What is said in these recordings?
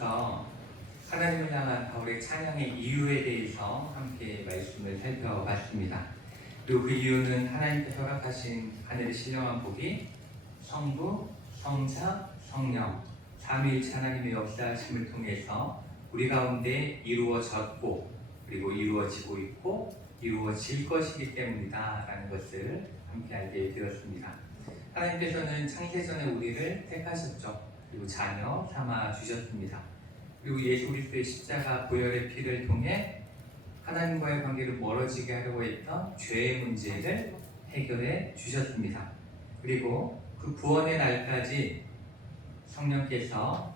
이어서 하나님을 향한 바울의 찬양의 이유에 대해서 함께 말씀을 살펴봤습니다. 그리고 그 이유는 하나님께서 허락하신 하늘의 신령한 복이 성부, 성자, 성령 삼위일체 하나님의 역사하심을 통해서 우리 가운데 이루어졌고 그리고 이루어지고 있고 이루어질 것이기 때문이다 라는 것을 함께 알게 되었습니다. 하나님께서는 창세전에 우리를 택하셨죠. 그리고 자녀 삼아 주셨습니다. 그리고 예수 그리스도의 십자가 보혈의 피를 통해 하나님과의 관계를 멀어지게 하려고 했던 죄의 문제를 해결해 주셨습니다. 그리고 그 구원의 날까지 성령께서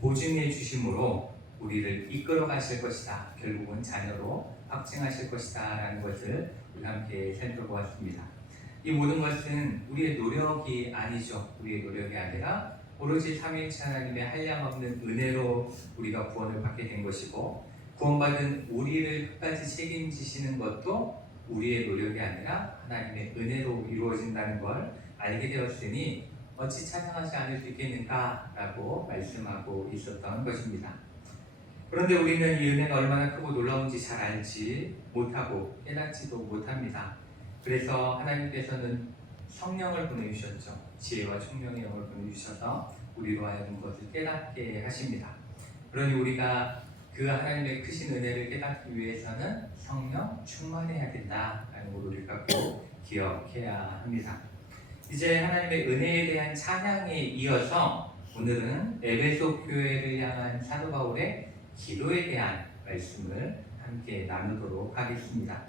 보증해 주심으로 우리를 이끌어 가실 것이다. 결국은 자녀로 확증하실 것이다 라는 것을 우리 함께 살펴보았습니다. 이 모든 것은 우리의 노력이 아니죠. 우리의 노력이 아니라 오로지 삼위일체 하나님의 한량없는 은혜로 우리가 구원을 받게 된 것이고, 구원받은 우리를 끝까지 책임지시는 것도 우리의 노력이 아니라 하나님의 은혜로 이루어진다는 걸 알게 되었으니 어찌 찬양하지 않을 수 있겠는가 라고 말씀하고 있었던 것입니다. 그런데 우리는 이 은혜가 얼마나 크고 놀라운지 잘 알지 못하고 깨닫지도 못합니다. 그래서 하나님께서는 성령을 보내주셨죠. 지혜와 총명의 영을 보내주셔서 우리로 하여금 그것을 깨닫게 하십니다. 그러니 우리가 그 하나님의 크신 은혜를 깨닫기 위해서는 성령 충만해야 된다라는 걸 우리가 꼭 기억해야 합니다. 이제 하나님의 은혜에 대한 찬양에 이어서 오늘은 에베소 교회를 향한 사도 바울의 기도에 대한 말씀을 함께 나누도록 하겠습니다.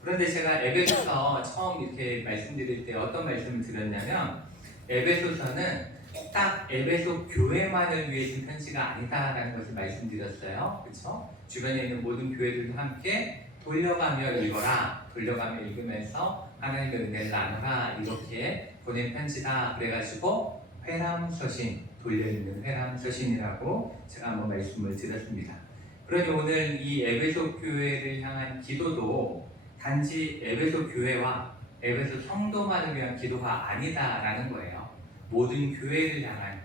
그런데 제가 에베소서 처음 이렇게 말씀드릴 때 어떤 말씀을 드렸냐면, 에베소서는 딱 에베소 교회만을 위해 쓴 편지가 아니다라는 것을 말씀드렸어요. 그렇죠? 주변에 있는 모든 교회들도 함께 돌려가며 읽어라, 돌려가며 읽으면서 하나님의 은혜를 나누라, 이렇게 보낸 편지다. 그래가지고 회람서신, 돌려있는 회람서신이라고 제가 한번 말씀을 드렸습니다. 그러니 오늘 이 에베소 교회를 향한 기도도 단지 에베소 교회와 에베소 성도만을 위한 기도가 아니다라는 거예요. 모든 교회를 향한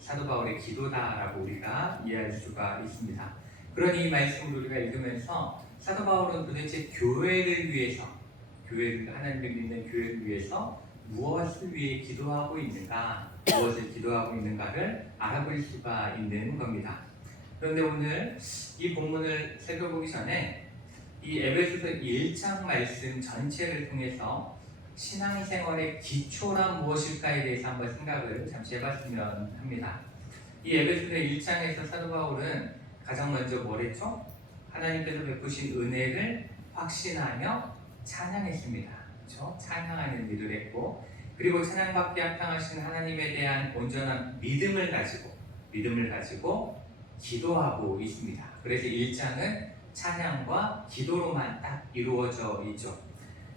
사도 바울의 기도다라고 우리가 이해할 수가 있습니다. 그러니 이 말씀을 우리가 읽으면서 사도 바울은 도대체 교회를 위해서, 교회를, 하나님을 믿는 교회를 위해서 무엇을 위해 기도하고 있는가, 무엇을 기도하고 있는가를 알아볼 수가 있는 겁니다. 그런데 오늘 이 본문을 살펴보기 전에 이 에베소서 1장 말씀 전체를 통해서 신앙생활의 기초란 무엇일까에 대해서 한번 생각을 잠시 해봤으면 합니다. 이 에베소서 1장에서 사도 바울은 가장 먼저 뭘 했죠? 하나님께서 베푸신 은혜를 확신하며 찬양했습니다. 그렇죠? 찬양하는 일을 했고, 그리고 찬양받기 합당하신 하나님에 대한 온전한 믿음을 가지고 기도하고 있습니다. 그래서 1장은 찬양과 기도로만 딱 이루어져 있죠.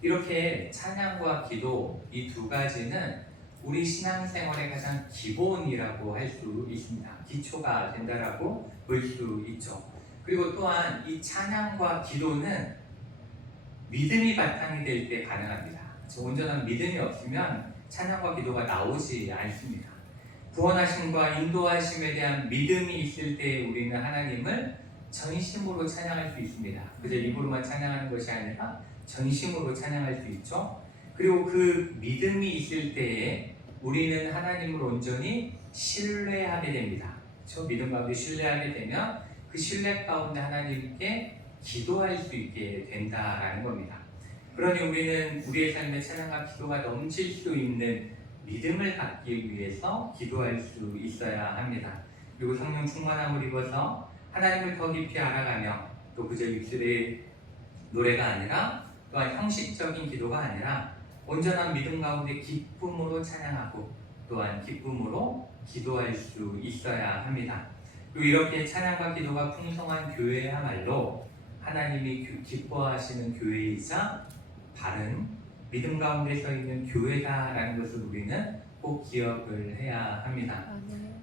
이렇게 찬양과 기도, 이 두 가지는 우리 신앙생활의 가장 기본이라고 할 수 있습니다. 기초가 된다라고 볼 수 있죠. 그리고 또한 이 찬양과 기도는 믿음이 바탕이 될 때 가능합니다. 온전한 믿음이 없으면 찬양과 기도가 나오지 않습니다. 구원하심과 인도하심에 대한 믿음이 있을 때 우리는 하나님을 전심으로 찬양할 수 있습니다. 그저 입으로만 찬양하는 것이 아니라 전심으로 찬양할 수 있죠. 그리고 그 믿음이 있을 때에 우리는 하나님을 온전히 신뢰하게 됩니다. 저 믿음 가운데 신뢰하게 되면 그 신뢰 가운데 하나님께 기도할 수 있게 된다라는 겁니다. 그러니 우리는 우리의 삶에 찬양과 기도가 넘칠 수 있는 믿음을 갖기 위해서 기도할 수 있어야 합니다. 그리고 성령 충만함을 입어서 하나님을 더 깊이 알아가며, 또 그저 입술의 노래가 아니라 또한 형식적인 기도가 아니라 온전한 믿음 가운데 기쁨으로 찬양하고 또한 기쁨으로 기도할 수 있어야 합니다. 그리고 이렇게 찬양과 기도가 풍성한 교회야말로 하나님이 기뻐하시는 교회이자 바른 믿음 가운데 서 있는 교회다라는 것을 우리는 꼭 기억을 해야 합니다.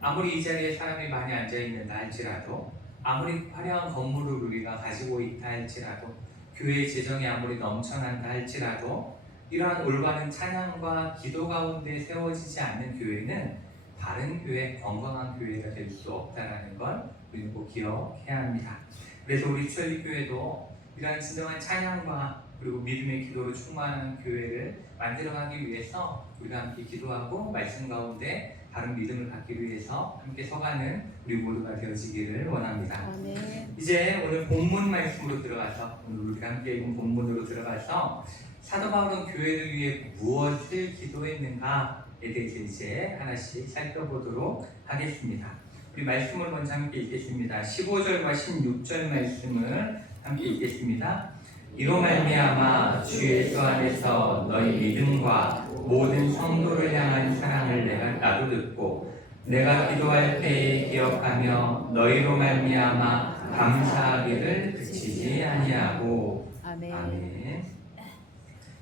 아무리 이 자리에 사람이 많이 앉아있는다 할지라도, 아무리 화려한 건물을 우리가 가지고 있다 할지라도, 교회의 재정이 아무리 넘쳐난다 할지라도, 이러한 올바른 찬양과 기도 가운데 세워지지 않는 교회는 바른 교회, 건강한 교회가 될 수 없다는 걸 우리는 꼭 기억해야 합니다. 그래서 우리 추월교회도 이러한 진정한 찬양과 그리고 믿음의 기도로 충만한 교회를 만들어가기 위해서 우리가 함께 기도하고 말씀 가운데 바른 믿음을 갖기 위해서 함께 서가는 우리 모두가 되어지기를 원합니다. 아멘. 이제 오늘 본문 말씀으로 들어가서 오늘 우리가 함께 읽은 본문으로 들어가서 사도 바울은 교회를 위해 무엇을 기도했는가에 대해서 이제 하나씩 살펴보도록 하겠습니다. 우리 말씀을 먼저 함께 읽겠습니다. 15절과 16절 말씀을 함께 읽겠습니다. 이로 말미암아 주 예수 안에서 너희 믿음과 모든 성도를 향한 사랑을 나도 듣고 내가 기도할 때에 기억하며 너희로 말미암아 감사하기를 그치지 아니하고. 아멘. 아멘.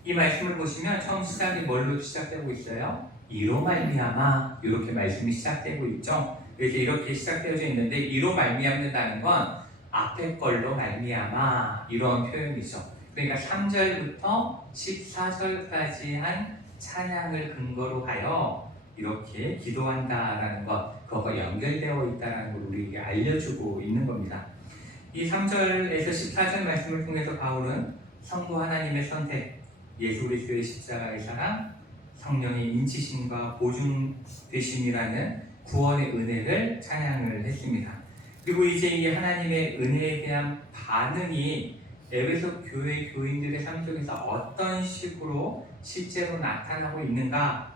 이 말씀을 보시면 처음 시작이 뭘로 시작되고 있어요? 이로 말미암아 이렇게 말씀이 시작되고 있죠. 그래서 이렇게 시작되어져 있는데 이로 말미암는다는 건 앞에 걸로 말미암아 이런 표현이죠. 그러니까 3절부터 14절까지 한 찬양을 근거로 하여 이렇게 기도한다라는 것, 그거가 연결되어 있다는 걸 우리에게 알려주고 있는 겁니다. 이 3절에서 14절 말씀을 통해서 바울은 성부 하나님의 선택, 예수 그리스도의 십자가의 사랑, 성령의 인치심과 보증되심이라는 구원의 은혜를 찬양을 했습니다. 그리고 이제 이 하나님의 은혜에 대한 반응이 에베소 교회 교인들의 삶 속에서 어떤 식으로 실제로 나타나고 있는가,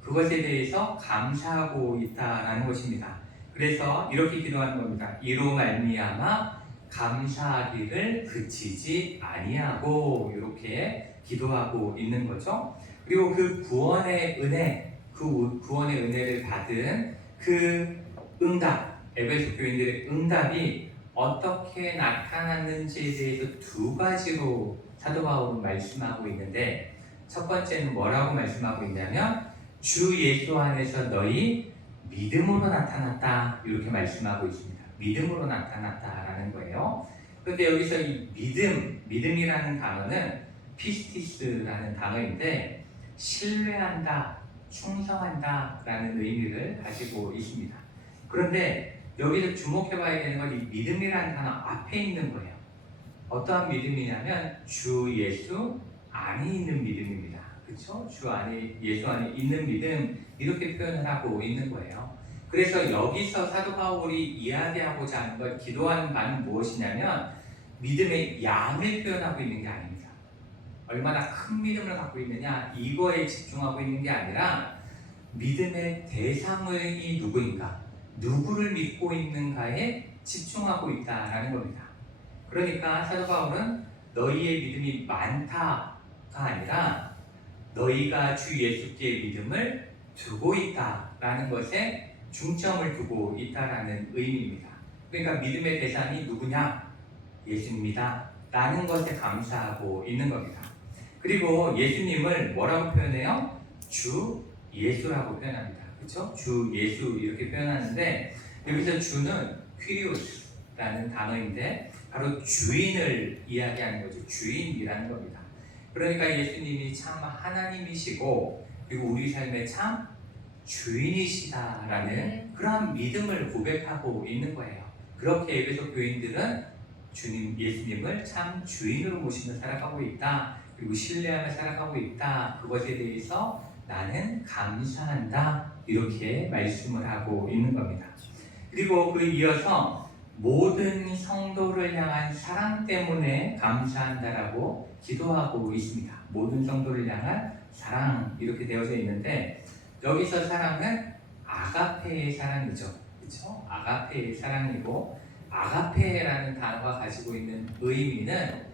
그것에 대해서 감사하고 있다는 것입니다. 그래서 이렇게 기도하는 겁니다. 이로 말미암아 감사하기를 그치지 아니하고 이렇게 기도하고 있는 거죠. 그리고 그 구원의 은혜, 그 구원의 은혜를 받은 그 응답, 에베소 교인들의 응답이 어떻게 나타났는지에 대해서 두 가지로 사도 바울은 말씀하고 있는데, 첫 번째는 뭐라고 말씀하고 있냐면 주 예수 안에서 너희 믿음으로 나타났다 이렇게 말씀하고 있습니다. 믿음으로 나타났다라는 거예요. 그런데 여기서 이 믿음이라는 단어는 피스티스라는 단어인데 신뢰한다, 충성한다 라는 의미를 가지고 있습니다. 그런데 여기서 주목해봐야 되는 건 이 믿음이라는 단어 앞에 있는 거예요. 어떠한 믿음이냐면 주 예수 안에 있는 믿음입니다. 그렇죠? 주 안에, 예수 안에 있는 믿음, 이렇게 표현을 하고 있는 거예요. 그래서 여기서 사도 바울이 이야기하고자 하는 것, 기도하는 바는 무엇이냐면 믿음의 양을 표현하고 있는 게 아닙니다. 얼마나 큰 믿음을 갖고 있느냐 이거에 집중하고 있는 게 아니라 믿음의 대상이 누구인가, 누구를 믿고 있는가에 집중하고 있다라는 겁니다. 그러니까 사도 바울은 너희의 믿음이 많다가 아니라 너희가 주 예수께 믿음을 두고 있다라는 것에 중점을 두고 있다라는 의미입니다. 그러니까 믿음의 대상이 누구냐? 예수님이다 라는 것에 감사하고 있는 겁니다. 그리고 예수님을 뭐라고 표현해요? 주 예수라고 표현합니다. 그렇죠? 주 예수 이렇게 표현하는데 여기서 주는 퀴리오스라는 단어인데 바로 주인을 이야기하는 거죠. 주인이라는 겁니다. 그러니까 예수님이 참 하나님이시고 그리고 우리 삶의 참 주인이시다라는 그러한 믿음을 고백하고 있는 거예요. 그렇게 에베소 교인들은 주님 예수님을 참 주인으로 모시며 살아가고 있다. 그리고 신뢰하며 살아가고 있다. 그것에 대해서 나는 감사한다. 이렇게 말씀을 하고 있는 겁니다. 그리고 그 이어서 모든 성도를 향한 사랑 때문에 감사한다라고 기도하고 있습니다. 모든 성도를 향한 사랑 이렇게 되어져 있는데 여기서 사랑은 아가페의 사랑이죠. 그렇죠? 아가페의 사랑이고 아가페라는 단어가 가지고 있는 의미는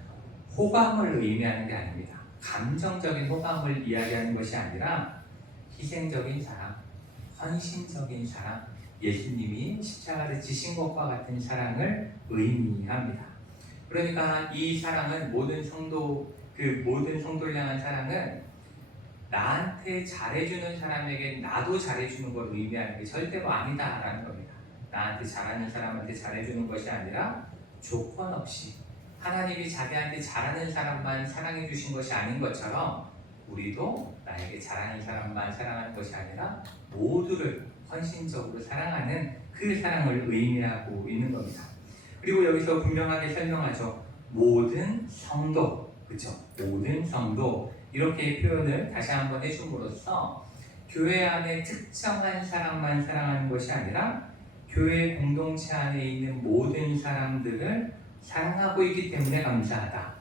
호감을 의미하는 게 아닙니다. 감정적인 호감을 이야기하는 것이 아니라 희생적인 사랑, 헌신적인 사랑, 예수님이 십자가를 지신 것과 같은 사랑을 의미합니다. 그러니까 이 사랑은 모든 성도를 향한 사랑은 나한테 잘해주는 사람에게 나도 잘해주는 걸 의미하는 게 절대로 아니다라는 겁니다. 나한테 잘하는 사람한테 잘해주는 것이 아니라 조건 없이 하나님이 자기한테 잘하는 사람만 사랑해 주신 것이 아닌 것처럼 우리도 나에게 잘하는 사람만 사랑하는 것이 아니라 모두를 헌신적으로 사랑하는 그 사랑을 의미하고 있는 겁니다. 그리고 여기서 분명하게 설명하죠. 모든 성도, 그렇죠? 모든 성도 이렇게 표현을 다시 한번 해줌으로써 교회 안에 특정한 사람만 사랑하는 것이 아니라 교회 공동체 안에 있는 모든 사람들을 사랑하고 있기 때문에 감사하다.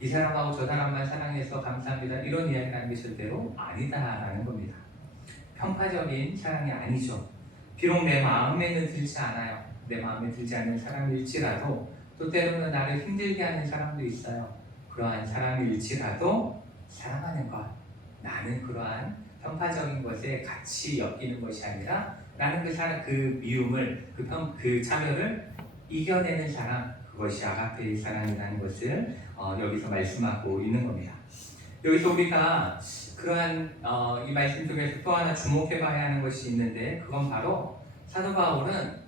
이 사람하고 저 사람만 사랑해서 감사합니다. 이런 이야기를 하는 게 절대로 아니다라는 겁니다. 편파적인 사랑이 아니죠. 비록 내 마음에는 들지 않아요. 내 마음에 들지 않는 사람일지라도 또 때로는 나를 힘들게 하는 사람도 있어요. 그러한 사람일지라도 사랑하는 것, 나는 그러한 편파적인 것에 같이 엮이는 것이 아니라 나는 그 미움을, 그 참여를 이겨내는 사람, 그것이 아가페의 사랑이라는 것을 여기서 말씀하고 있는 겁니다. 여기서 우리가 그러한 이 말씀 속에서 또 하나 주목해봐야 하는 것이 있는데, 그건 바로 사도 바울은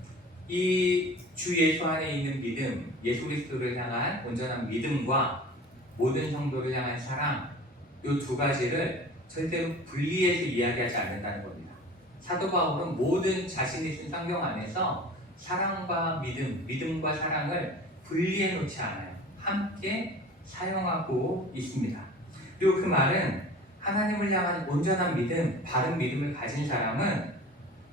이 주 예수 안에 있는 믿음, 예수 그리스도를 향한 온전한 믿음과 모든 성도를 향한 사랑, 이 두 가지를 절대로 분리해서 이야기하지 않는다는 겁니다. 사도 바울은 모든 자신이 쓴 성경 안에서 사랑과 믿음, 믿음과 사랑을 분리해 놓지 않아요. 함께 사용하고 있습니다. 그리고 그 말은 하나님을 향한 온전한 믿음, 바른 믿음을 가진 사람은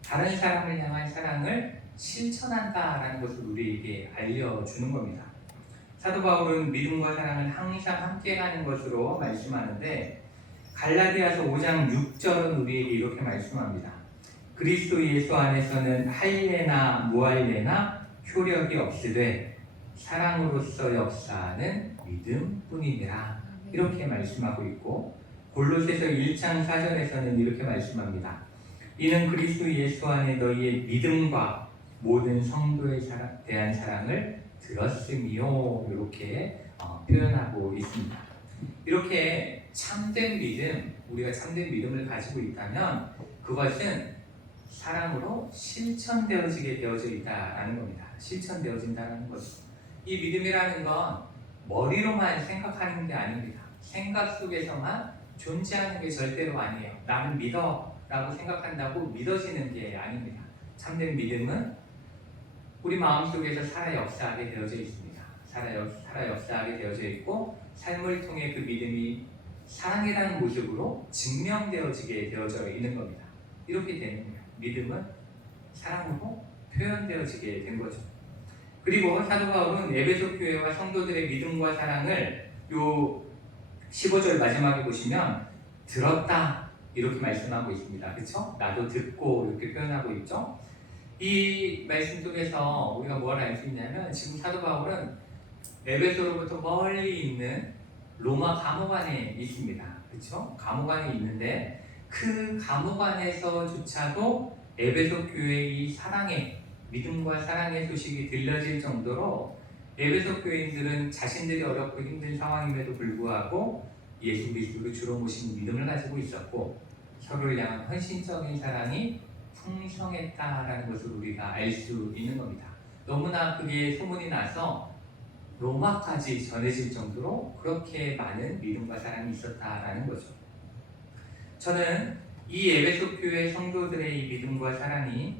다른 사람을 향한 사랑을 실천한다라는 것을 우리에게 알려주는 겁니다. 사도 바울은 믿음과 사랑을 항상 함께 가는 것으로 말씀하는데, 갈라디아서 5장 6절은 우리에게 이렇게 말씀합니다. 그리스도 예수 안에서는 할례나 무할례나 효력이 없으되 사랑으로서 역사하는 믿음뿐이니라, 이렇게 말씀하고 있고, 골로새서 1장 4절에서는 이렇게 말씀합니다. 이는 그리스도 예수 안에 너희의 믿음과 모든 성도에 대한 사랑을 들었음이요, 이렇게 표현하고 있습니다. 이렇게 참된 믿음, 우리가 참된 믿음을 가지고 있다면 그것은 사랑으로 실천되어지게 되어져 있다라는 겁니다. 실천되어진다는 것이죠. 이 믿음이라는 건 머리로만 생각하는 게 아닙니다. 생각 속에서만 존재하는 게 절대로 아니에요. 나는 믿어 라고 생각한다고 믿어지는 게 아닙니다. 참된 믿음은 우리 마음속에서 살아 역사하게 되어져 있습니다. 살아 역사하게 되어져 있고, 삶을 통해 그 믿음이 사랑이라는 모습으로 증명되어지게 되어져 있는 겁니다. 이렇게 되는 거예요. 믿음은 사랑으로 표현되어지게 된 거죠. 그리고 사도 바울은 에베소 교회와 성도들의 믿음과 사랑을 요 15절 마지막에 보시면 들었다, 이렇게 말씀하고 있습니다. 그렇죠? 나도 듣고 이렇게 표현하고 있죠. 이 말씀 속에서 우리가 뭘 알 수 있냐면, 지금 사도 바울은 에베소로부터 멀리 있는 로마 감옥 안에 있습니다. 그렇죠? 감옥 안에 있는데 그 감옥 안에서조차도 에베소 교회의 사랑의, 믿음과 사랑의 소식이 들려질 정도로 에베소 교인들은 자신들이 어렵고 힘든 상황임에도 불구하고 예수 그리스도를 주로 모신 믿음을 가지고 있었고, 서로를 향한 헌신적인 사랑이 풍성했다라는 것을 우리가 알 수 있는 겁니다. 너무나 그게 소문이 나서 로마까지 전해질 정도로 그렇게 많은 믿음과 사랑이 있었다라는 거죠. 저는 이 에베소 교회 성도들의 이 믿음과 사랑이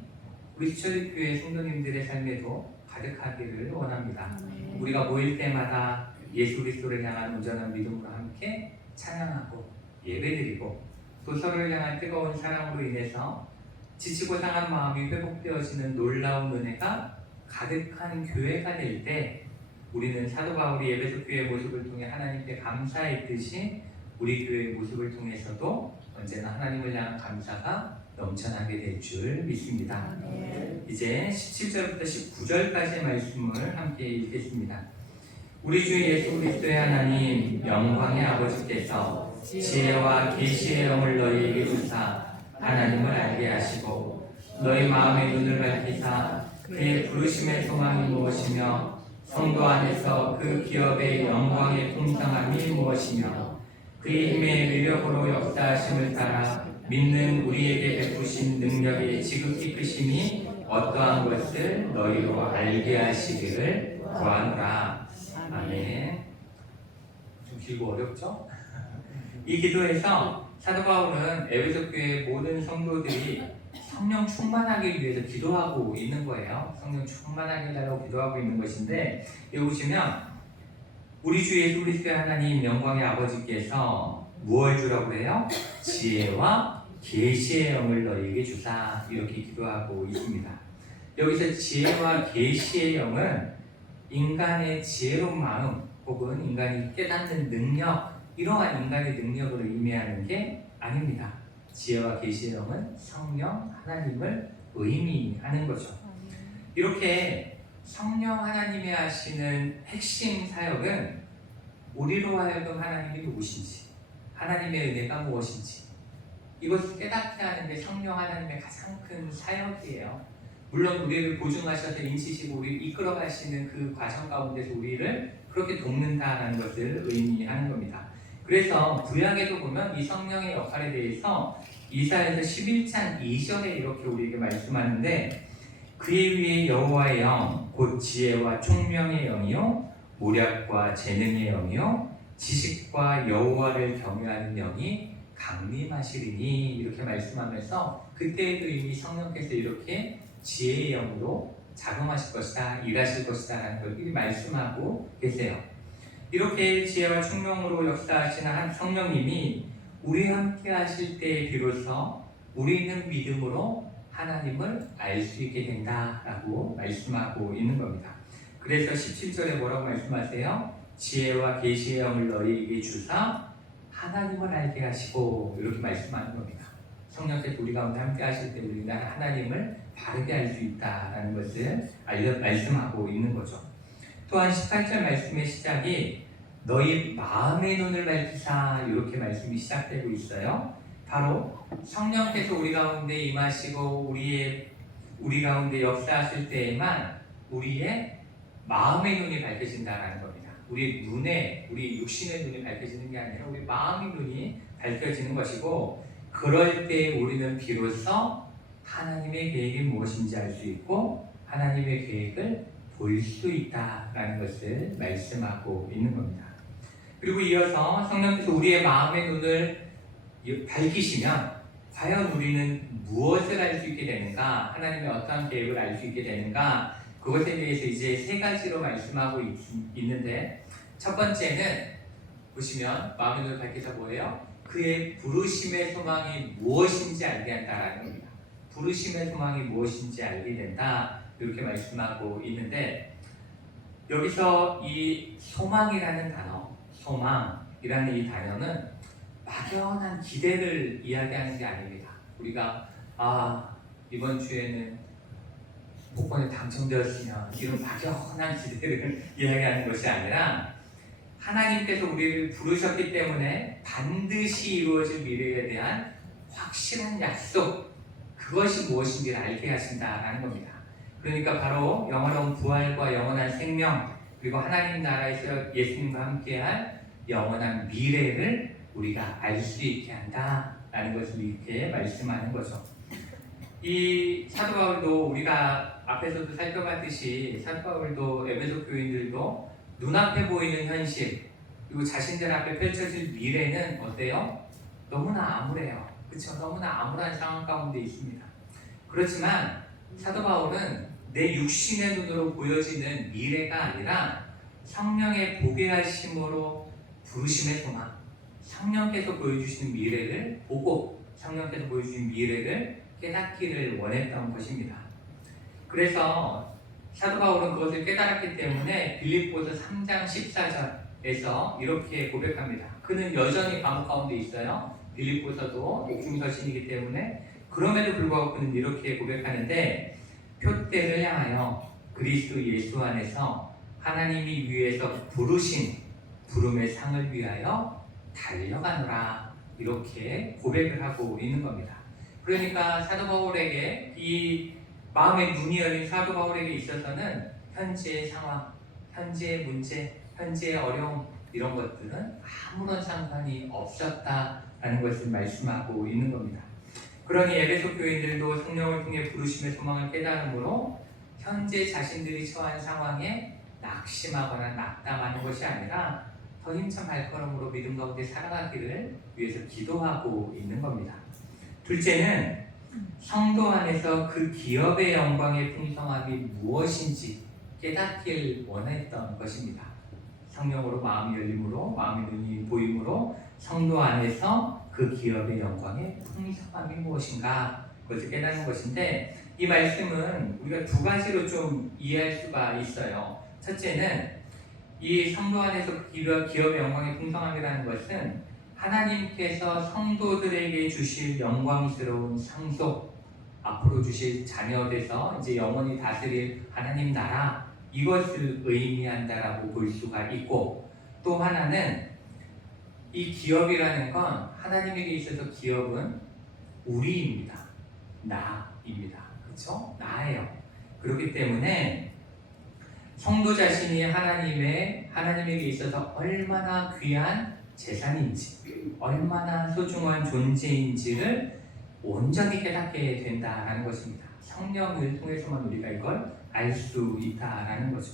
우리 수철리 교회 성도님들의 삶에도 가득하기를 원합니다. 우리가 모일 때마다 예수 그리스도를 향한 온전한 믿음으로 함께 찬양하고 예배드리고, 또 서로를 향한 뜨거운 사랑으로 인해서 지치고 상한 마음이 회복되어지는 놀라운 은혜가 가득한 교회가 될 때, 우리는 사도 바울이 에베소 교회의 모습을 통해 하나님께 감사했듯이 우리 교회의 모습을 통해서도 언제나 하나님을 향한 감사가 넘쳐나게 될 줄 믿습니다. 이제 17절부터 19절까지의 말씀을 함께 읽겠습니다. 우리 주 예수 그리스도의 하나님 영광의 아버지께서 지혜와 계시의 영을 너희에게 주사 하나님을 알게 하시고, 너희 마음의 눈을 밝히사 그의 부르심의 소망이 무엇이며 성도 안에서 그 기업의 영광의 풍성함이 무엇이며 그의 힘의 위력으로 역사하심을 따라 믿는 우리에게 베푸신 능력의 지극히 크심이 어떠한 것을 너희로 알게 하시기를 구하노라. 아멘. 좀 길고 어렵죠? 이 기도에서 사도 바울은 에베소 교회의 모든 성도들이 성령 충만하기 위해서 기도하고 있는 거예요. 성령 충만하게 달라고 기도하고 있는 것인데, 여기 보시면 우리 주 예수 그리스도의 하나님 영광의 아버지께서 무엇을 주라고 해요? 지혜와 계시의 영을 너희에게 주사, 이렇게 기도하고 있습니다. 여기서 지혜와 계시의 영은 인간의 지혜로운 마음 혹은 인간이 깨닫는 능력, 이러한 인간의 능력을 의미하는 게 아닙니다. 지혜와 계시의 영은 성령 하나님을 의미하는 거죠. 이렇게 성령 하나님이 하시는 핵심 사역은 우리로 하여금 하나님이 누구신지, 하나님의 은혜가 무엇인지 이것을 깨닫게 하는 게 성령 하나님의 가장 큰 사역이에요. 물론 우리를 보증하셔서 인치시고 우리를 이끌어 가시는 그 과정 가운데서 우리를 그렇게 돕는다는 것을 의미하는 겁니다. 그래서 구약에도 보면 이 성령의 역할에 대해서 이사야서 11장 2절에 이렇게 우리에게 말씀하는데, 그의 위에 여호와의 영, 곧 지혜와 총명의 영이요 모략과 재능의 영이요 지식과 여호와를 경외하는 영이 강림하시리니, 이렇게 말씀하면서 그때에도 이미 성령께서 이렇게 지혜의 영으로 작용하실 것이다, 일하실 것이다 라는 걸 미리 말씀하고 계세요. 이렇게 지혜와 총명으로 역사하시는 한 성령님이 우리와 함께 하실 때 비로소 우리는 믿음으로 하나님을 알 수 있게 된다라고 말씀하고 있는 겁니다. 그래서 17절에 뭐라고 말씀하세요? 지혜와 계시의 영을 너희에게 주사 하나님을 알게 하시고, 이렇게 말씀하는 겁니다. 성령께서 우리 가운데 함께 하실 때 우리는 하나님을 바르게 알 수 있다라는 것을 말씀하고 있는 거죠. 또한 18절 말씀의 시작이 너희 마음의 눈을 밝히사, 이렇게 말씀이 시작되고 있어요. 바로 성령께서 우리 가운데 임하시고 우리 가운데 역사하실 때에만 우리의 마음의 눈이 밝혀진다는 겁니다. 우리 육신의 눈이 밝혀지는 게 아니라 우리 마음의 눈이 밝혀지는 것이고, 그럴 때 우리는 비로소 하나님의 계획이 무엇인지 알 수 있고 하나님의 계획을 볼 수 있다라는 것을 말씀하고 있는 겁니다. 그리고 이어서 성령께서 우리의 마음의 눈을 밝히시면 과연 우리는 무엇을 알 수 있게 되는가, 하나님의 어떠한 계획을 알 수 있게 되는가, 그것에 대해서 이제 세 가지로 말씀하고 있는데, 첫 번째는 보시면 마음의 눈을 밝혀서 뭐예요? 그의 부르심의 소망이 무엇인지 알게 한다라는 겁니다. 부르심의 소망이 무엇인지 알게 된다, 이렇게 말씀하고 있는데, 여기서 이 소망이라는 단어, 소망이라는 이 단어는 막연한 기대를 이야기하는 게 아닙니다. 우리가 이번 주에는 복권에 당첨되었으면, 이런 막연한 기대를 이야기하는 것이 아니라 하나님께서 우리를 부르셨기 때문에 반드시 이루어질 미래에 대한 확실한 약속, 그것이 무엇인지를 알게 하신다라는 겁니다. 그러니까 바로 영원한 부활과 영원한 생명, 그리고 하나님 나라에서 예수님과 함께할 영원한 미래를 우리가 알 수 있게 한다라는 것을 이렇게 말씀하는 거죠. 이 사도 바울도 우리가 앞에서도 살펴봤듯이 사도 바울도 에베소 교인들도 눈앞에 보이는 현실, 그리고 자신들 앞에 펼쳐질 미래는 어때요? 너무나 암울해요. 그렇죠? 너무나 암울한 상황 가운데 있습니다. 그렇지만 사도 바울은 내 육신의 눈으로 보여지는 미래가 아니라 성령의 보게 하심으로 부르심의 소망, 성령께서 보여주시는 미래를 보고 성령께서 보여주신 미래를 깨닫기를 원했던 것입니다. 그래서 사도 바울은 그것을 깨달았기 때문에 빌립보서 3장 14절에서 이렇게 고백합니다. 그는 여전히 감옥 가운데 있어요. 빌립보서도 옥중서신이기 때문에. 그럼에도 불구하고 그는 이렇게 고백하는데, 표대를 향하여 그리스도 예수 안에서 하나님이 위에서 부르신 부름의 상을 위하여 달려가노라, 이렇게 고백을 하고 있는 겁니다. 그러니까 사도 바울에게, 이 마음의 눈이 열린 사도 바울에게 있어서는 현재의 상황, 현재의 문제, 현재의 어려움, 이런 것들은 아무런 상관이 없었다라는 것을 말씀하고 있는 겁니다. 그러니 에베소 교인들도 성령을 통해 부르심의 소망을 깨달음으로 현재 자신들이 처한 상황에 낙심하거나 낙담하는 것이 아니라 더 힘찬 발걸음으로 믿음 가운데 살아가기를 위해서 기도하고 있는 겁니다. 둘째는 성도 안에서 그 기업의 영광의 풍성함이 무엇인지 깨닫길 원했던 것입니다. 성령으로 마음이 열림으로 마음의 눈이 보임으로 성도 안에서 그 기업의 영광의 풍성함이 무엇인가 그것을 깨닫는 것인데, 이 말씀은 우리가 두 가지로 좀 이해할 수가 있어요. 첫째는 이 성도 안에서 기업의 영광의 풍성함이라는 것은 하나님께서 성도들에게 주실 영광스러운 상속, 앞으로 주실 자녀돼서 이제 영원히 다스릴 하나님 나라, 이것을 의미한다라고 볼 수가 있고, 또 하나는 이 기업이라는 건 하나님에게 있어서 기업은 우리입니다. 나입니다. 그렇죠? 나예요. 그렇기 때문에 성도 자신이 하나님에게 있어서 얼마나 귀한 재산인지, 얼마나 소중한 존재인지를 온전히 깨닫게 된다라는 것입니다. 성령을 통해서만 우리가 이걸 알 수 있다라는 거죠.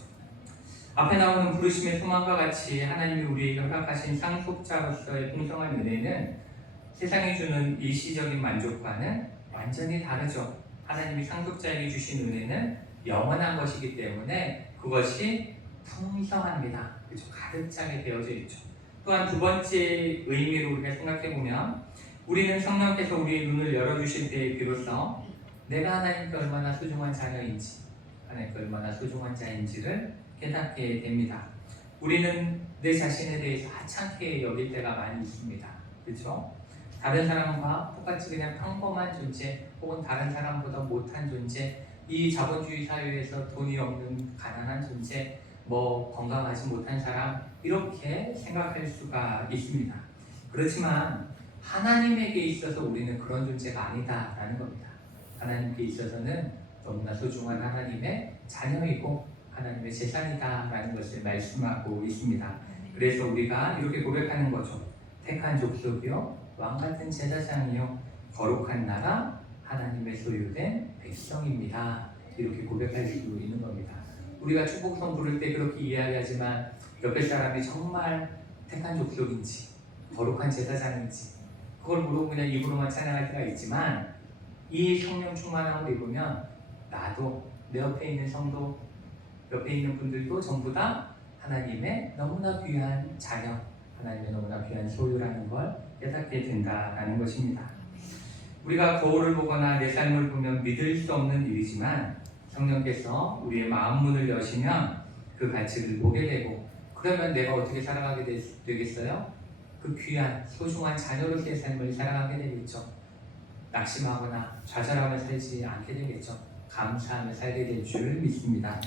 앞에 나오는 부르심의 소망과 같이 하나님이 우리에게 허락하신 상속자로서의 풍성한 은혜는 세상이 주는 일시적인 만족과는 완전히 다르죠. 하나님이 상속자에게 주신 은혜는 영원한 것이기 때문에 그것이 풍성합니다. 그렇죠? 가득 차게 되어져 있죠. 또한 두 번째 의미로 우리가 생각해 보면, 우리는 성령께서 우리의 눈을 열어주실 때에 비로소 내가 하나님께 얼마나 소중한 자녀인지, 하나님께 얼마나 소중한 자인지를 깨닫게 됩니다. 우리는 내 자신에 대해서 하찮게 여길 때가 많이 있습니다. 그렇죠? 다른 사람과 똑같이 그냥 평범한 존재, 혹은 다른 사람보다 못한 존재, 이 자본주의 사회에서 돈이 없는 가난한 존재, 건강하지 못한 사람, 이렇게 생각할 수가 있습니다. 그렇지만 하나님에게 있어서 우리는 그런 존재가 아니다라는 겁니다. 하나님께 있어서는 너무나 소중한 하나님의 자녀이고 하나님의 재산이다라는 것을 말씀하고 있습니다. 그래서 우리가 이렇게 고백하는 거죠. 택한 족속이요, 왕같은 제사장이요, 거룩한 나라, 하나님의 소유된 백성입니다. 이렇게 고백할 수 있는 겁니다. 우리가 축복성 부를 때 그렇게 이야기하지만 옆에 사람이 정말 택한 족속인지 거룩한 제사장인지 그걸 모르고 그냥 입으로만 찬양할 때가 있지만, 이 성령 충만함을 입으면 나도, 내 옆에 있는 성도, 옆에 있는 분들도 전부 다 하나님의 너무나 귀한 자녀, 하나님의 너무나 귀한 소유라는 걸 깨닫게 된다는 것입니다. 우리가 거울을 보거나 내 삶을 보면 믿을 수 없는 일이지만 성령께서 우리의 마음 문을 여시면 그 가치를 보게 되고, 그러면 내가 어떻게 살아가게 되겠어요? 그 귀한 소중한 자녀로서의 삶을 살아가게 되겠죠. 낙심하거나 좌절하며 살지 않게 되겠죠. 감사하며 살게 될 줄 믿습니다.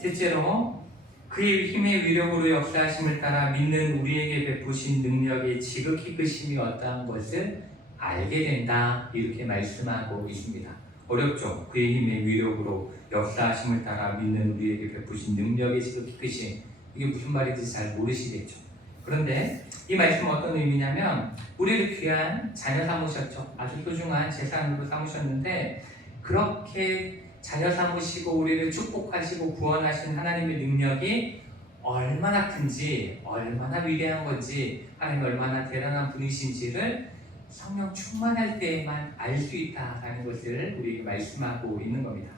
실제로 그의 힘의 위력으로 역사하심을 따라 믿는 우리에게 베푸신 능력의 지극히 크심이 어떠한 것을 알게 된다, 이렇게 말씀하고 있습니다. 어렵죠? 그의 힘의 위력으로 역사하심을 따라 믿는 우리에게 베푸신 능력의 지극히 크심, 이게 무슨 말인지 잘 모르시겠죠? 그런데 이 말씀은 어떤 의미냐면, 우리를 귀한 자녀 삼으셨죠. 아주 소중한 재산으로 삼으셨는데, 그렇게 자녀 삼으시고 우리를 축복하시고 구원하신 하나님의 능력이 얼마나 큰지, 얼마나 위대한 건지, 하나님이 얼마나 대단한 분이신지를 성령 충만할 때에만 알 수 있다라는 것을 우리에게 말씀하고 있는 겁니다.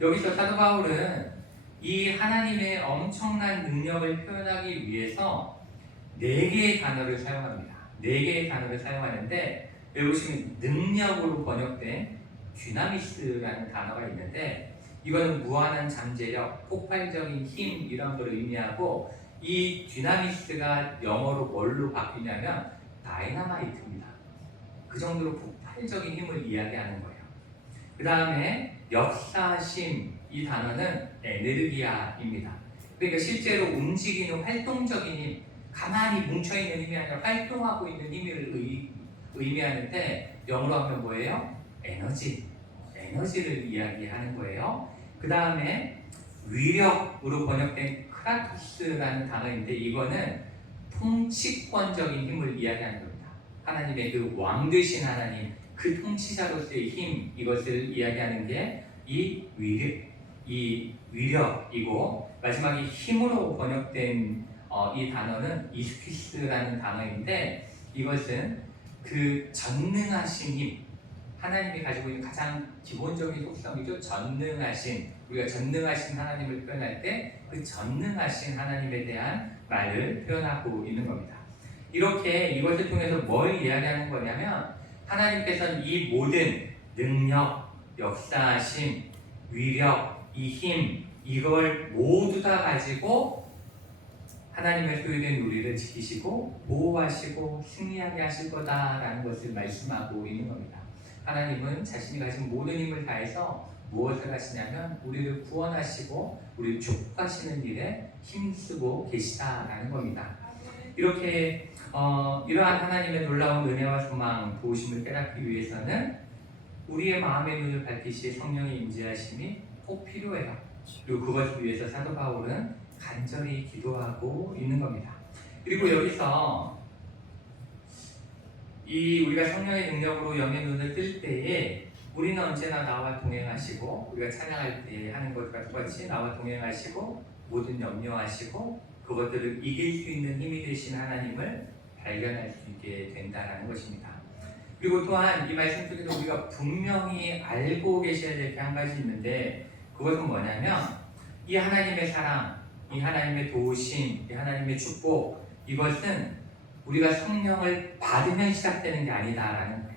여기서 사도 바울은 이 하나님의 엄청난 능력을 표현하기 위해서 4개의 단어를 사용합니다. 4개의 단어를 사용하는데, 여기 보시면 능력으로 번역된 듀나미스라는 단어가 있는데, 이거는 무한한 잠재력, 폭발적인 힘, 이런 걸 의미하고, 이 듀나미스가 영어로 뭘로 바뀌냐면 다이너마이트입니다. 그 정도로 폭발적인 힘을 이야기하는 거예요. 그 다음에 역사심, 이 단어는 에네르기아입니다. 그러니까 실제로 움직이는 활동적인 힘, 가만히 뭉쳐있는 힘이 아니라 활동하고 있는 힘을 의미하는데, 영어로 하면 뭐예요? 에너지를 이야기하는 거예요. 그 다음에 위력으로 번역된 크라토스라는 단어인데, 이거는 통치권적인 힘을 이야기하는 겁니다. 하나님의 그 왕 되신 하나님, 그 통치자로서의 힘, 이것을 이야기하는 게 이 위력이고, 마지막에 힘으로 번역된 이 단어는 이스키스라는 단어인데, 이것은 그 전능하신 힘, 하나님이 가지고 있는 가장 기본적인 속성이죠. 전능하신, 우리가 전능하신 하나님을 표현할 때 그 전능하신 하나님에 대한 말을 표현하고 있는 겁니다. 이렇게 이것을 통해서 뭘 이야기하는 거냐면 하나님께서는 이 모든 능력, 역사하심, 위력, 이 힘, 이걸 모두 다 가지고 하나님의 소유된 우리를 지키시고 보호하시고 승리하게 하실 거다라는 것을 말씀하고 있는 겁니다. 하나님은 자신이 가진 모든 힘을 다해서 무엇을 하시냐면 우리를 구원하시고 우리를 축복하시는 일에 힘쓰고 계시다라는 겁니다. 이렇게 이러한 하나님의 놀라운 은혜와 소망, 도우심을 깨닫기 위해서는 우리의 마음의 눈을 밝히실 성령의 임재하심이 꼭 필요해요. 그리고 그것을 위해서 사도 바울은 간절히 기도하고 있는 겁니다. 그리고 여기서 우리가 성령의 능력으로 영의 눈을 뜰 때에 우리는 언제나 나와 동행하시고 우리가 찬양할 때 하는 것과 똑같이 나와 동행하시고 모든 염려하시고 그것들을 이길 수 있는 힘이 되신 하나님을 발견할 수 있게 된다는 것입니다. 그리고 또한 이 말씀 속에서 우리가 분명히 알고 계셔야 될 게 한 가지 있는데 그것은 뭐냐면 이 하나님의 사랑, 이 하나님의 도우심, 이 하나님의 축복, 이것은 우리가 성령을 받으면 시작되는 게 아니다라는 거예요.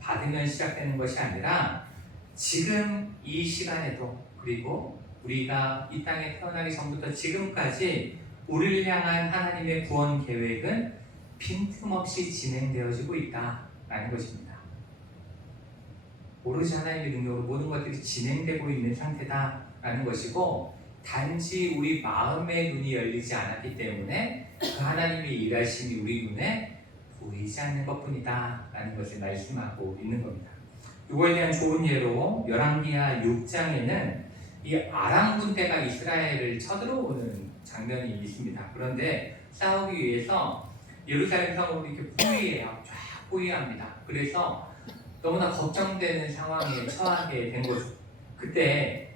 받으면 시작되는 것이 아니라 지금 이 시간에도 그리고 우리가 이 땅에 태어나기 전부터 지금까지 우리를 향한 하나님의 구원 계획은 빈틈없이 진행되어지고 있다라는 것입니다. 오로지 하나님의 능력으로 모든 것들이 진행되고 있는 상태다라는 것이고 단지 우리 마음의 눈이 열리지 않았기 때문에 그 하나님의 일하심이 우리 눈에 보이지 않는 것뿐이다 라는 것을 말씀하고 있는 겁니다. 이거에 대한 좋은 예로 열왕기하 6장에는 이 아람 군대가 이스라엘을 쳐들어오는 장면이 있습니다. 그런데 싸우기 위해서 예루살렘 성으로 이렇게 포위해요. 쫙 포위합니다. 그래서 너무나 걱정되는 상황에 처하게 된 거죠. 그때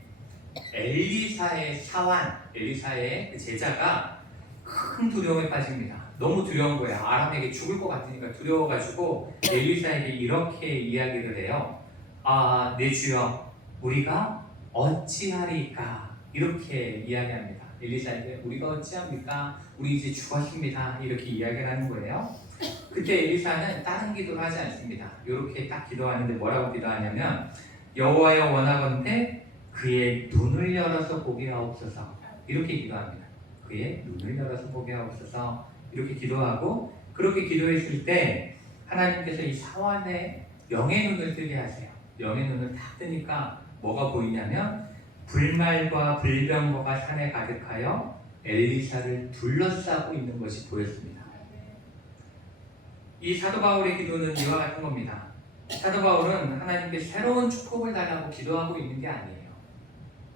엘리사의 사환, 엘리사의 그 제자가 큰 두려움에 빠집니다. 너무 두려운 거예요. 아람에게 죽을 것 같으니까 두려워가지고 엘리사에게 이렇게 이야기를 해요. 아, 내 주여, 우리가 어찌하리까? 이렇게 이야기합니다. 엘리사에게 우리가 어찌합니까? 우리 이제 죽었습니다. 이렇게 이야기를 하는 거예요. 그때 엘리사는 다른 기도를 하지 않습니다. 이렇게 딱 기도하는데 뭐라고 기도하냐면 여호와여 원하건대 그의 눈을 열어서 보게 하옵소서 이렇게 기도합니다. 그의 눈을 열어서 보게 하옵소서 이렇게 기도하고 그렇게 기도했을 때 하나님께서 이 사환의 영의 눈을 뜨게 하세요. 영의 눈을 딱 뜨니까 뭐가 보이냐면 불말과 불병거가 산에 가득하여 엘리사를 둘러싸고 있는 것이 보였습니다. 이 사도 바울의 기도는 이와 같은 겁니다. 사도 바울은 하나님께 새로운 축복을 달라고 기도하고 있는 게 아니에요.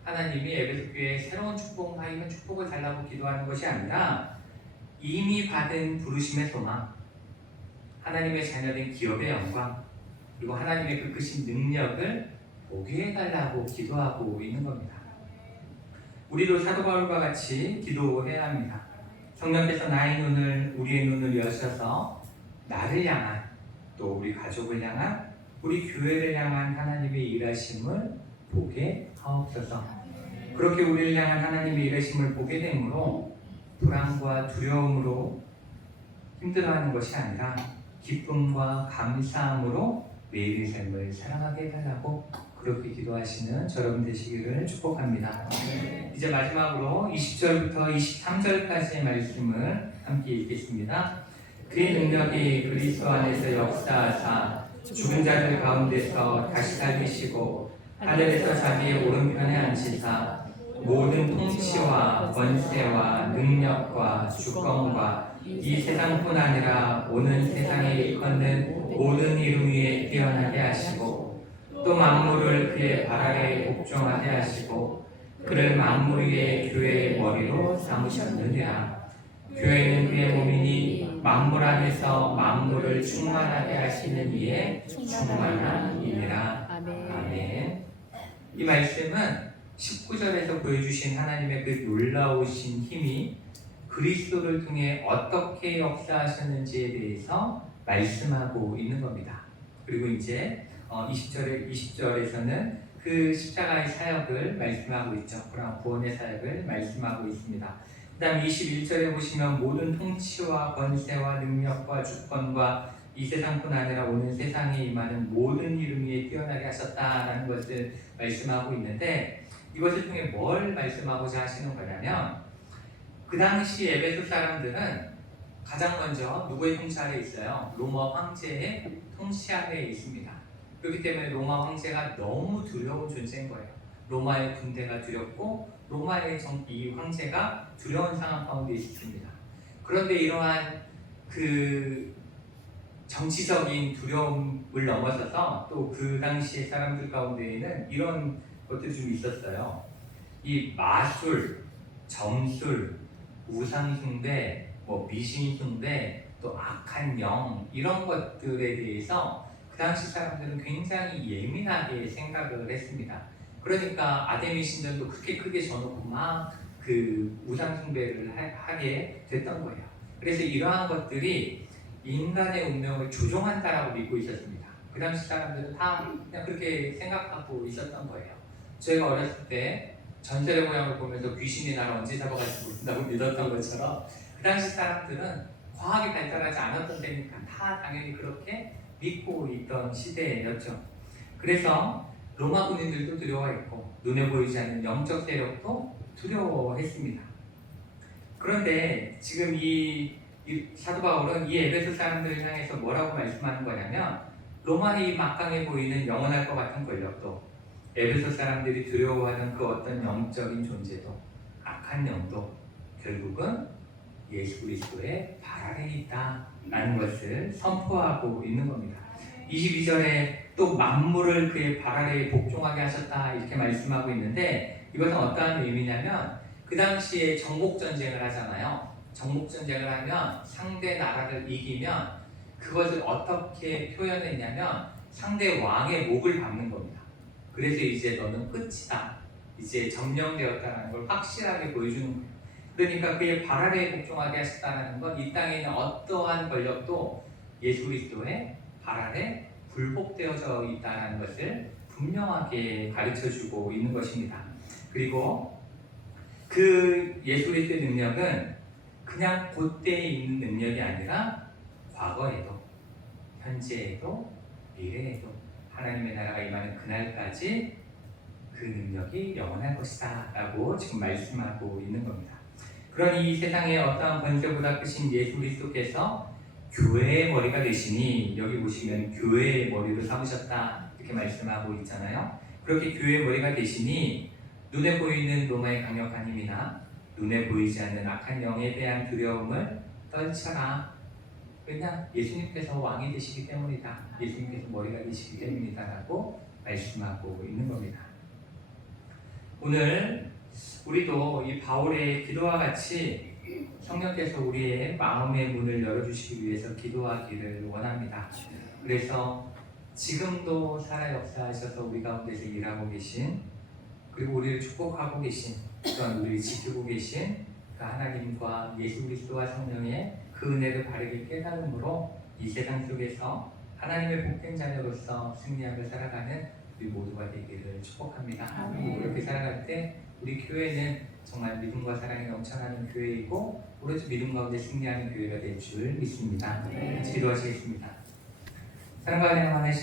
하나님이 에베소 교회에 새로운 축복, 하이면 축복을 달라고 기도하는 것이 아니라 이미 받은 부르심의 소망, 하나님의 자녀된 기업의 영광, 그리고 하나님의 그 크신 능력을 보게 해달라고 기도하고 있는 겁니다. 우리도 사도 바울과 같이 기도해야 합니다. 성령께서 나의 눈을, 우리의 눈을 여셔서 나를 향한, 또 우리 가족을 향한, 우리 교회를 향한 하나님의 일하심을 보게 하옵소서. 그렇게 우리를 향한 하나님의 일하심을 보게 되므로 불안과 두려움으로 힘들어하는 것이 아니라 기쁨과 감사함으로 매일의 삶을 살아가게 해달라고 그렇게 기도하시는 여러분 되시기를 축복합니다. 이제 마지막으로 20절부터 23절까지의 말씀을 함께 읽겠습니다. 그의 능력이 그리스도 안에서 역사하사 죽은 자들 가운데서 다시 살리시고 하늘에서 자기의 오른편에 앉히사 모든 통치와 권세와 능력과 주권과 이 세상뿐 아니라 오는 세상에 일컫는 모든 이름 위에 뛰어나게 하시고 또 만물을 그의 발 아래에 복종하게 하시고 그를 만물 위에 교회의 머리로 삼으셨느니라. 교회는 그의 몸이니 만물 안에서 만물을 충만하게 하시는 이의 충만함이니라. 아멘. 이 말씀은 19절에서 보여주신 하나님의 그 놀라우신 힘이 그리스도를 통해 어떻게 역사하셨는지에 대해서 말씀하고 있는 겁니다. 그리고 이제 20절에서는 그 십자가의 사역을 말씀하고 있죠. 그런 구원의 사역을 말씀하고 있습니다. 그 다음 21절에 보시면 모든 통치와 권세와 능력과 주권과 이 세상뿐 아니라 오는 세상에 임하는 모든 이름 위에 뛰어나게 하셨다라는 것을 말씀하고 있는데, 이것을 통해 뭘 말씀하고자 하시는 거냐면, 그 당시 에베소 사람들은 가장 먼저 누구의 통치 아래 있어요? 로마 황제의 통치 아래에 있습니다. 그렇기 때문에 로마 황제가 너무 두려운 존재인 거예요. 로마의 군대가 두렵고 로마의 이 황제가 두려운 상황 가운데 있습니다. 그런데 이러한 그 정치적인 두려움을 넘어서서 또 그 당시의 사람들 가운데에는 이런 것도 좀 있었어요. 이 마술, 점술, 우상숭배, 미신숭배, 또 악한 영, 이런 것들에 대해서 그 당시 사람들은 굉장히 예민하게 생각을 했습니다. 그러니까 아데미 신전도 그렇게 크게 져놓고 막 그 우상숭배를 하게 됐던 거예요. 그래서 이러한 것들이 인간의 운명을 조종한다라고 믿고 있었습니다. 그 당시 사람들은 다 그냥 그렇게 생각하고 있었던 거예요. 저희가 어렸을 때 전설의 고향을 보면서 귀신이 나를 언제 잡아갈지 모른다고 믿었던 것처럼, 그 당시 사람들은 과학이 발달하지 않았던 때니까 다 당연히 그렇게 믿고 있던 시대였죠. 그래서 로마 군인들도 두려워했고 눈에 보이지 않는 영적 세력도 두려워했습니다. 그런데 지금 이 사도 바울은 이 에베소 사람들을 향해서 뭐라고 말씀하는 거냐면, 로마의 막강해 보이는 영원할 것 같은 권력도, 에베소 사람들이 두려워하는 그 어떤 영적인 존재도, 악한 영도 결국은 예수 그리스도의 발 아래에 있다라는 것을 선포하고 있는 겁니다. 22절에 또 만물을 그의 발 아래에 복종하게 하셨다 이렇게 말씀하고 있는데, 이것은 어떠한 의미냐면, 그 당시에 정복전쟁을 하잖아요. 정복전쟁을 하면 상대 나라를 이기면 그것을 어떻게 표현했냐면 상대 왕의 목을 밟는 겁니다. 그래서 이제 너는 끝이다, 이제 점령되었다는 걸 확실하게 보여주는 거예요. 그러니까 그의 발 아래에 복종하게 하셨다는 건 이 땅에 있는 어떠한 권력도 예수 그리스도의 발 아래 굴복되어져 있다는 것을 분명하게 가르쳐주고 있는 것입니다. 그리고 그 예수 그리스도의 능력은 그냥 그때에 있는 능력이 아니라 과거에도, 현재에도, 미래에도 하나님의 나라가 임하는 그날까지 그 능력이 영원할 것이다 라고 지금 말씀하고 있는 겁니다. 그러니 이 세상의 어떠한 권세보다 크신 예수 그리스도께서 교회의 머리가 되시니, 여기 보시면 교회의 머리로 삼으셨다 이렇게 말씀하고 있잖아요. 그렇게 교회의 머리가 되시니 눈에 보이는 로마의 강력한 힘이나 눈에 보이지 않는 악한 영에 대한 두려움을 떨쳐라. 그냥 예수님께서 왕이 되시기 때문이다, 예수님께서 머리가 되시기 때문이다 라고 말씀하고 있는 겁니다. 오늘 우리도 이 바울의 기도와 같이 성령께서 우리의 마음의 문을 열어주시기 위해서 기도하기를 원합니다. 그래서 지금도 살아 역사하셔서 우리 가운데서 일하고 계신, 그리고 우리를 축복하고 계신, 또한 우리를 지키고 계신 그 하나님과 예수 그리스도와 성령의 그 은혜를 바르게 깨달음으로 이 세상 속에서 하나님의 복된 자녀로서 승리하며 살아가는 우리 모두가 되기를 축복합니다. 그리고 그렇게 살아갈 때 우리 교회는 정말 믿음과 사랑이 넘쳐나는 교회이고 오로지 믿음 가운데 승리하는 교회가 될 줄 믿습니다. 기도하시겠습니다. 사랑과 은혜가 많으신